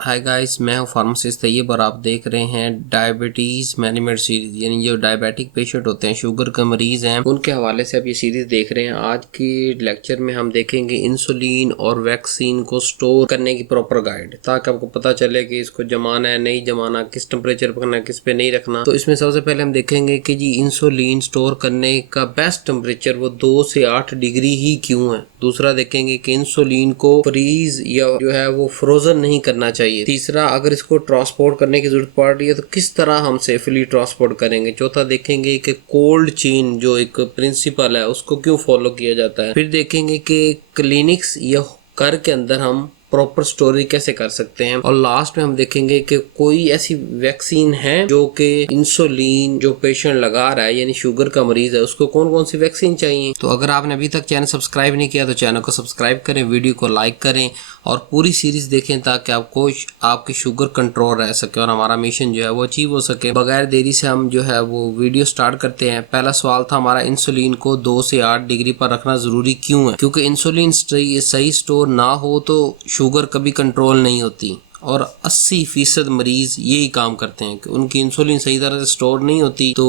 Hi guys, मैं हूं pharmacist Tayyab और आप देख रहे हैं डायबिटीज़ मैनेजमेंट सीरीज। यानी जो डायबिटिक पेशेंट होते हैं, शुगर के मरीज़ हैं, उनके हवाले से आप ये सीरीज़ देख रहे हैं। आज की लेक्चर में हम देखेंगे इंसुलिन और वैक्सीन को स्टोर करने की प्रॉपर गाइड, ताकि आपको पता चले कि इसको जमाना है नहीं जमाना, किस टेम्परेचर पर रखना है, किस पे नहीं रखना। तो इसमें सबसे पहले हम देखेंगे कि जी इंसुलिन स्टोर करने का बेस्ट टेम्परेचर वो 2 से 8 डिग्री ही क्यों है। दूसरा देखेंगे कि इंसुलिन को फ्रीज या जो है वो फ्रोजन नहीं करना चाहिए। तीसरा, अगर इसको ट्रांसपोर्ट करने की जरूरत पड़ रही है तो किस तरह हम सेफली ट्रांसपोर्ट करेंगे। चौथा देखेंगे कि कोल्ड चेन जो एक प्रिंसिपल है उसको क्यों फॉलो किया जाता है। फिर देखेंगे कि क्लिनिक्स या घर के अंदर हम प्रॉपर स्टोरेज कैसे कर सकते हैं। और लास्ट में हम देखेंगे कि कोई ऐसी वैक्सीन है जो कि इंसुलिन जो पेशेंट लगा रहा है यानी शुगर का मरीज है, उसको कौन कौन सी वैक्सीन चाहिए। तो अगर आपने अभी तक चैनल सब्सक्राइब नहीं किया तो चैनल को सब्सक्राइब करें, वीडियो को लाइक करें और पूरी सीरीज देखें ताकि आपको आपकी शुगर कंट्रोल रह सके और हमारा मिशन जो है वो अचीव हो सके। बगैर देरी से हम जो है वो वीडियो स्टार्ट करते हैं। पहला सवाल था हमारा, इंसुलिन को 2 से 8 डिग्री पर रखना जरूरी क्यों है। क्योंकि इंसुलिन सही स्टोर ना हो तो शुगर कभी कंट्रोल नहीं होती और 80% मरीज यही काम करते हैं कि उनकी इंसुलिन सही तरह से स्टोर नहीं होती तो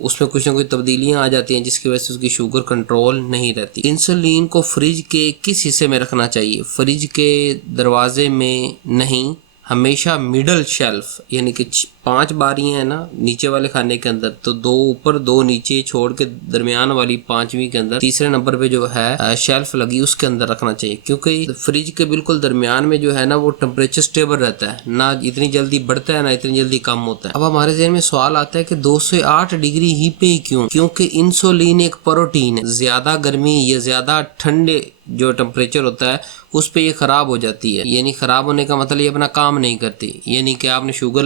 उसमें कुछ ना कुछ तब्दीलियां आ जाती हैं जिसकी वजह से उसकी शुगर कंट्रोल नहीं रहती। इंसुलिन को फ्रिज के किस हिस्से में रखना चाहिए? फ्रिज के दरवाजे में नहीं, हमेशा मिडल शेल्फ यानी कि 5 बारियां हैं ना नीचे वाले खाने के अंदर, तो 2 ऊपर 2 नीचे छोड़ के दरमियान वाली 5वीं के अंदर तीसरे नंबर पे जो है शेल्फ लगी उसके अंदर रखना चाहिए। क्योंकि फ्रिज के बिल्कुल दरमियान में जो है ना वो टेम्परेचर स्टेबल रहता है, ना इतनी जल्दी बढ़ता है ना इतनी जल्दी कम होता है। अब हमारे ज़हन में सवाल आता है कि 2 से 8 डिग्री ही पे क्यों? क्योंकि इंसुलिन एक प्रोटीन है, ज्यादा गर्मी या ज्यादा ठंडे जो टेम्परेचर होता है उस पे ये खराब हो जाती है। यानी खराब होने का मतलब ये अपना काम नहीं करती, यानी कि आपने शुगर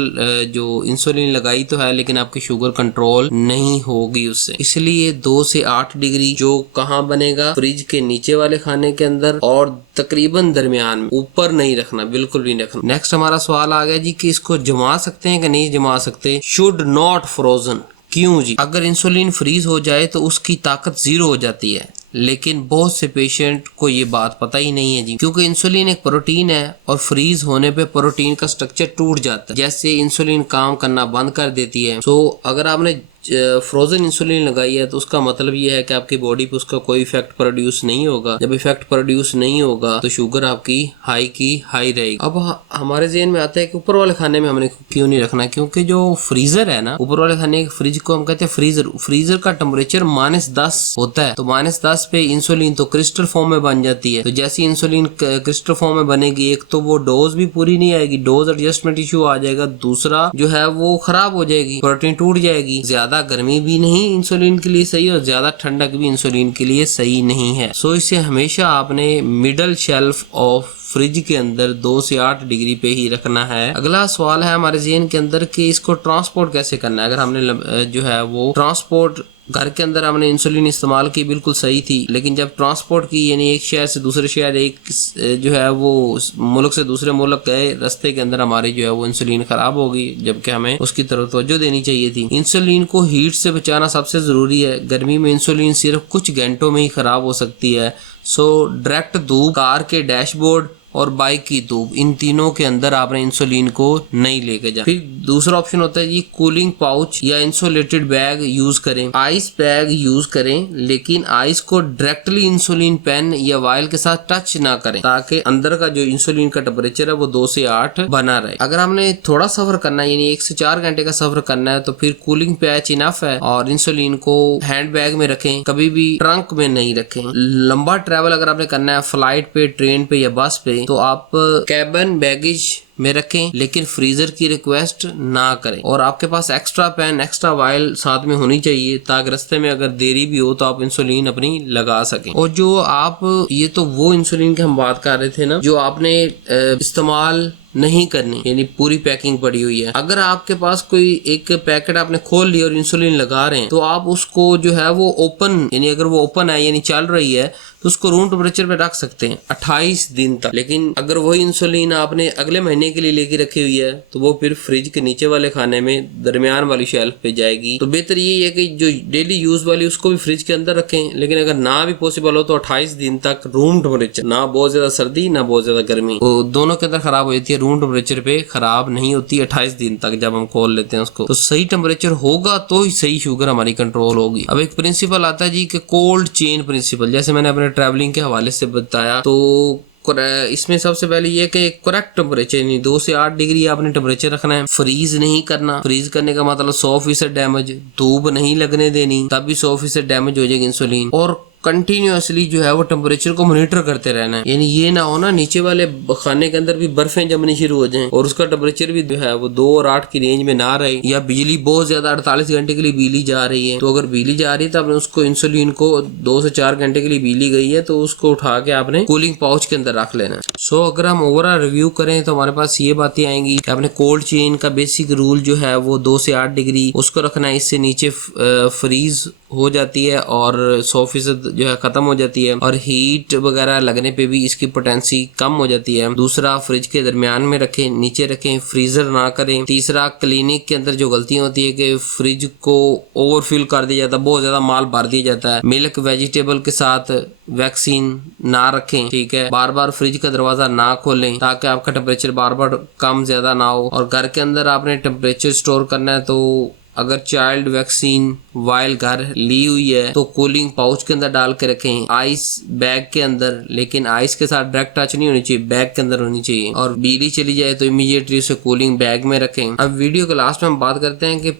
जो इंसुलिन लगाई तो है लेकिन आपकी शुगर कंट्रोल नहीं होगी उससे। इसलिए 2 से 8 डिग्री जो कहाँ बनेगा? फ्रिज के नीचे वाले खाने के अंदर और तकरीबन दरमियान में, ऊपर नहीं रखना, बिल्कुल भी नहीं रखना। नेक्स्ट हमारा सवाल आ गया जी कि इसको जमा सकते हैं कि नहीं जमा सकते। Should not frozen. क्यों जी? अगर इंसुलिन फ्रीज हो जाए तो उसकी ताकत 0 हो जाती है, लेकिन बहुत से पेशेंट को ये बात पता ही नहीं है जी। क्योंकि इंसुलिन एक प्रोटीन है और फ्रीज होने पे प्रोटीन का स्ट्रक्चर टूट जाता है, जैसे इंसुलिन काम करना बंद कर देती है। तो अगर आपने फ्रोजन इंसुलिन लगाई है तो उसका मतलब ये है कि आपकी बॉडी पे उसका कोई इफेक्ट प्रोड्यूस नहीं होगा। जब इफेक्ट प्रोड्यूस नहीं होगा तो शुगर आपकी हाई की हाई रहेगी। अब हमारे ज़हन में आता है कि ऊपर वाले खाने में हमने क्यों नहीं रखना? क्योंकि जो फ्रीजर है ना, ऊपर वाले खाने के फ्रिज को हम कहते हैं फ्रीजर। फ्रीजर का टेम्परेचर -10 होता है, तो -10 पे इंसुलिन तो क्रिस्टल फॉर्म में बन जाती है। तो जैसी इंसुलिन क्रिस्टल फॉर्म में बनेगी, एक तो वो डोज भी पूरी नहीं आएगी, डोज एडजस्टमेंट इशू आ जाएगा। दूसरा जो है वो खराब हो जाएगी, प्रोटीन टूट जाएगी। ज्यादा गर्मी भी नहीं इंसुलिन के लिए सही और ज्यादा ठंडक भी इंसुलिन के लिए सही नहीं है। सो इसे हमेशा आपने मिडल शेल्फ ऑफ फ्रिज के अंदर 2 से 8 डिग्री पे ही रखना है। अगला सवाल है हमारे ज़हन के अंदर कि इसको ट्रांसपोर्ट कैसे करना है। अगर हमने जो है वो ट्रांसपोर्ट घर के अंदर हमने इंसुलिन इस्तेमाल की, बिल्कुल सही थी, लेकिन जब ट्रांसपोर्ट की यानी एक शहर से दूसरे शहर, एक जो है वो मुल्क से दूसरे मुल्क गए, रास्ते के अंदर हमारी जो है वो इंसुलिन खराब हो गई, जबकि हमें उसकी तरफ तवज्जो देनी चाहिए थी। इंसुलिन को हीट से बचाना सबसे ज़रूरी है। गर्मी में इंसुलिन सिर्फ कुछ घंटों में ही खराब हो सकती है। सो डायरेक्ट धूप, कार के डैशबोर्ड और बाइक की धूप, इन तीनों के अंदर आपने इंसुलिन को नहीं लेके जाना। फिर दूसरा ऑप्शन होता है ये कूलिंग पाउच या इंसुलेटेड बैग यूज करें। आइस बैग यूज करें, लेकिन आइस को डायरेक्टली इंसुलिन पेन या वायल के साथ टच ना करें, ताकि अंदर का जो इंसुलिन का टेम्परेचर है वो 2 से 8 बना रहे। अगर हमने थोड़ा सफर करना है यानी 1 से 4 घंटे का सफर करना है तो फिर कूलिंग पैच इनफ है और इंसुलिन को हैंड बैग में रखें, कभी भी ट्रंक में नहीं रखें। लंबा ट्रैवल अगर आपने करना है फ्लाइट पे, ट्रेन पे या बस पे, तो आप कैबिन बैगेज में रखें, लेकिन फ्रीजर की रिक्वेस्ट ना करें। और आपके पास एक्स्ट्रा पेन, एक्स्ट्रा वायल साथ में होनी चाहिए ताकि रास्ते में अगर देरी भी हो तो आप इंसुलिन अपनी लगा सकें। और जो आप ये तो वो इंसुलिन की हम बात कर रहे थे ना जो आपने इस्तेमाल नहीं करनी, यानी पूरी पैकिंग पड़ी हुई है। अगर आपके पास कोई एक पैकेट आपने खोल लिया और इंसुलिन लगा रहे हैं तो आप उसको जो है वो ओपन, यानी अगर वो ओपन है यानी चल रही है तो उसको रूम टेम्परेचर पे रख सकते हैं 28 दिन तक। लेकिन अगर वही इंसुलिन आपने अगले महीने के लिए लेके रखी हुई है तो वो फिर फ्रिज के नीचे वाले खाने में दरमियान वाली शेल्फ पे जाएगी। तो बेहतर ये है कि जो डेली यूज वाली उसको भी फ्रिज के अंदर रखें, लेकिन अगर ना भी पॉसिबल हो तो 28 दिन तक रूम टेम्परेचर, ना बहुत ज्यादा सर्दी ना बहुत ज्यादा गर्मी, तो दोनों के अंदर खराब हो जाती है, रूम टेम्परेचर पे खराब नहीं होती 28 दिन तक जब हम खोल लेते हैं उसको। तो सही टेम्परेचर होगा तो ही सही शुगर हमारी कंट्रोल होगी। अब एक प्रिंसिपल आता है जी कि कोल्ड चेन प्रिंसिपल, जैसे मैंने अपने ट्रैवलिंग के हवाले से बताया। तो इसमें सबसे पहले ये कि करेक्ट टेम्परेचर, यानी 2 से 8 डिग्री आपने टेम्परेचर रखना है। फ्रीज नहीं करना, फ्रीज करने का मतलब 100% डैमेज। धूप नहीं लगने देनी, तब भी 100% डैमेज हो जाएगी इंसुलिन। और कंटिन्यूअसली जो है वो टेम्परेचर को मॉनिटर करते रहना है, यानी ये ना हो ना नीचे वाले खाने के अंदर भी बर्फें जमनी शुरू हो जाएं और उसका टेम्परेचर भी जो है वो 2 और 8 की रेंज में ना रहे, या बिजली बहुत ज्यादा 48 घंटे के लिए बिजली जा रही है। तो अगर बिजली जा रही है तो आपने उसको इंसुलिन को 2 से 4 घंटे के लिए बिजली गई है तो उसको उठा के आपने कूलिंग पाउच के अंदर रख लेना है। सो अगर हम ओवरऑल रिव्यू करें तो हमारे पास ये बातें आएंगी कि आपने कोल्ड चेन का बेसिक रूल जो है वो 2 से 8 डिग्री उसको रखना है, इससे नीचे फ्रीज हो जाती है और 100% जो है खत्म हो जाती है, और हीट वगैरह लगने पे भी इसकी पोटेंसी कम हो जाती है। दूसरा, फ्रिज के दरमियान में रखें, नीचे रखें, फ्रीजर ना करें। तीसरा, क्लिनिक के अंदर जो गलतियां होती है कि फ्रिज को ओवरफिल कर दिया जाता है, बहुत ज्यादा माल भर दिया जाता है। मिल्क वेजिटेबल के साथ वैक्सीन ना रखें, ठीक है। बार बार फ्रिज का दरवाजा ना खोलें ताकि आपका टेम्परेचर बार बार कम ज्यादा ना हो। और घर के अंदर आपने टेम्परेचर स्टोर करना है तो अगर चाइल्ड वैक्सीन वाइल घर ली हुई है तो कूलिंग पाउच के अंदर डाल के रखें, आइस बैग के अंदर, लेकिन आइस के साथ डायरेक्ट टच नहीं होनी चाहिए, बैग के अंदर होनी चाहिए। और बिजली चली जाए तो इमीडिएटली उसे कूलिंग बैग में रखें। अब वीडियो के लास्ट में हम बात करते हैं कि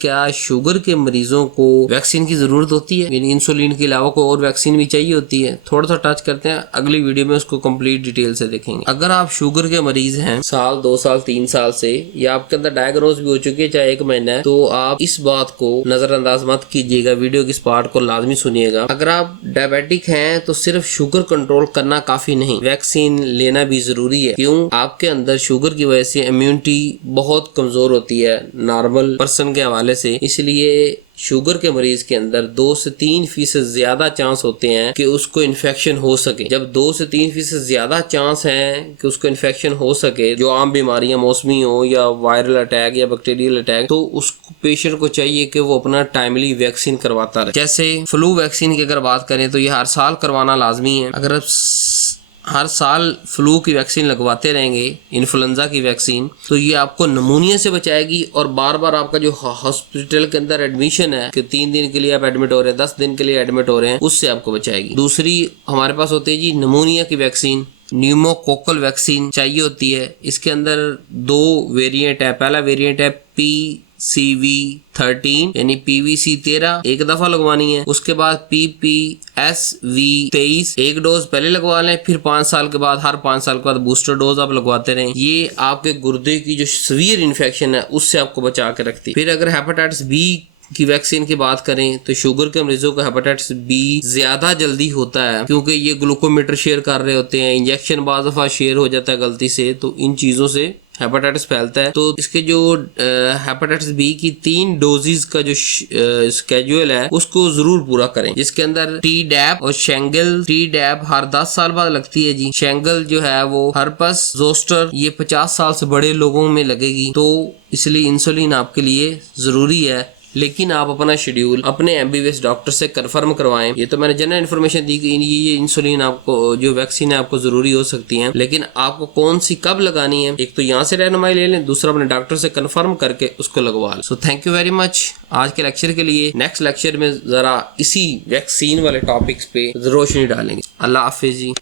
क्या शुगर के मरीजों को वैक्सीन की जरूरत होती है, यानी इंसुलिन के अलावा कोई और वैक्सीन भी चाहिए होती है। थोड़ा सा टच करते हैं, अगली वीडियो में उसको कंप्लीट डिटेल से देखेंगे। अगर आप शुगर के मरीज हैं 1 साल 2 साल 3 साल से, या आपके अंदर डायग्नोज भी हो चुकी है चाहे 1 महीना है, तो आप इस बात को नजरअंदाज मत कीजिएगा, वीडियो की इस पार्ट को लाजमी सुनिएगा। अगर आप डायबिटिक हैं तो सिर्फ शुगर कंट्रोल करना काफी नहीं, वैक्सीन लेना भी जरूरी है। क्यों? आपके अंदर शुगर की वजह से इम्यूनिटी बहुत कमजोर होती है नॉर्मल पर्सन के हवाले से, इसलिए शुगर के मरीज के अंदर 2 से 3% ज्यादा चांस होते हैं कि उसको इन्फेक्शन हो सके। जब 2 से 3% ज्यादा चांस है कि उसको इन्फेक्शन हो सके, जो आम बीमारियां मौसमी हो या वायरल अटैक या बैक्टीरियल अटैक, तो उस पेशेंट को चाहिए कि वो अपना टाइमली वैक्सीन करवाता रहे। जैसे फ्लू वैक्सीन की अगर बात करें तो ये हर साल करवाना लाजमी है। अगर आप हर साल फ्लू की वैक्सीन लगवाते रहेंगे, इन्फ्लुएंजा की वैक्सीन, तो ये आपको नमूनिया से बचाएगी। और बार बार आपका जो हॉस्पिटल के अंदर एडमिशन है कि 3 दिन के लिए आप एडमिट हो रहे हैं, 10 दिन के लिए एडमिट हो रहे हैं, उससे आपको बचाएगी। दूसरी हमारे पास होती है जी नमूनिया की वैक्सीन, न्यूमोकोकल वैक्सीन चाहिए होती है। इसके अंदर 2 वेरिएंट है। पहला वेरिएंट है PCV13 यानी PVC 13, 1 दफा लगवानी है। उसके बाद PPSV23, 1 डोज पहले लगवा लें, फिर 5 साल के बाद, हर 5 साल के बाद बूस्टर डोज आप लगवाते रहें। ये आपके गुर्दे की जो सीवियर इन्फेक्शन है उससे आपको बचा के रखती है। फिर अगर हेपेटाइटिस बी की वैक्सीन की बात करें तो शुगर के मरीजों को हेपेटाइटिस बी ज्यादा जल्दी होता है, क्योंकि ये ग्लूकोमीटर शेयर कर रहे होते हैं, इंजेक्शन बाज़ दफा शेयर हो जाता है गलती से, तो इन चीजों से हेपेटाइटिस फैलता है। तो इसके जो हेपेटाइटिस बी की 3 डोजेस का जो स्केड्यूल है उसको जरूर पूरा करें, जिसके अंदर टी-डैप और शेंगल। टी-डैप हर 10 साल बाद लगती है जी। शेंगल जो है वो हर्पस जोस्टर, ये 50 साल से बड़े लोगों में लगेगी, तो इसलिए इंसुलिन आपके लिए जरूरी है। लेकिन आप अपना शेड्यूल अपने MBBS डॉक्टर से कंफर्म करवाएं। ये तो मैंने जनरल इन्फॉर्मेशन दी कि ये इंसुलिन आपको, जो वैक्सीन है आपको जरूरी हो सकती है, लेकिन आपको कौन सी कब लगानी है, एक तो यहाँ से रहनुमाई ले लें, दूसरा अपने डॉक्टर से कंफर्म करके उसको लगवा लें। So thank you very much आज के लेक्चर के लिए। नेक्स्ट लेक्चर में जरा इसी वैक्सीन वाले टॉपिक्स पे रोशनी डालेंगे। अल्लाह हाफिज जी।